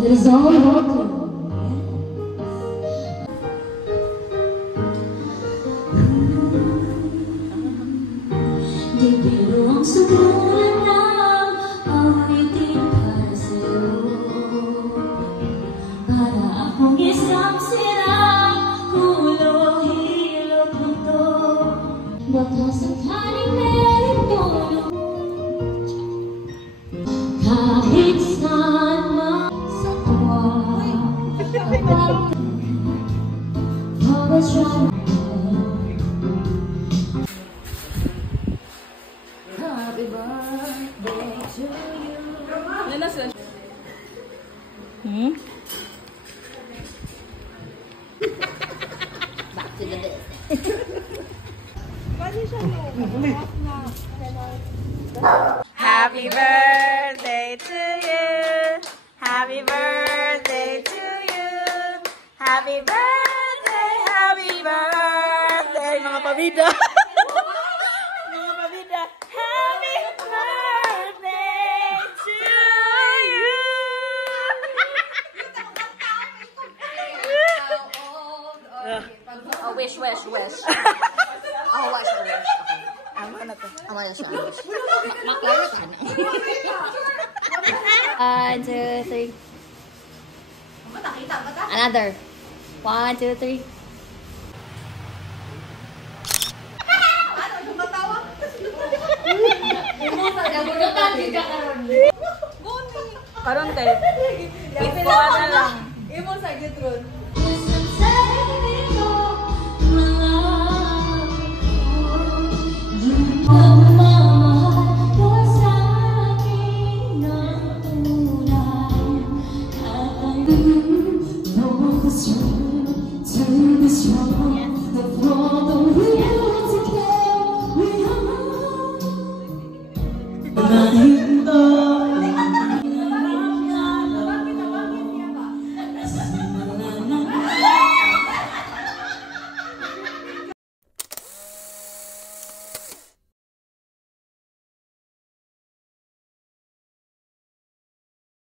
There's all hope. Di pero ang sugulan ng awitin para sa'yo, para akong isang sirang hilo punto. Baka sakaling meron tulong kahit saan man sa tuwa, kapag pag-asya. Happy birthday to you. Yan na sila. Back to the bed. Happy birthday to you. Happy birthday to you. Happy birthday, happy birthday. Mga pabida. Mga pabida. Happy birthday to you. Oh, wish. Oh, wish. Okay. Amo na to. Amo na siya. Maklaro ka na. 1, 2, 3. Another. 1, 2, 3. Karon te. Ikuha na lang.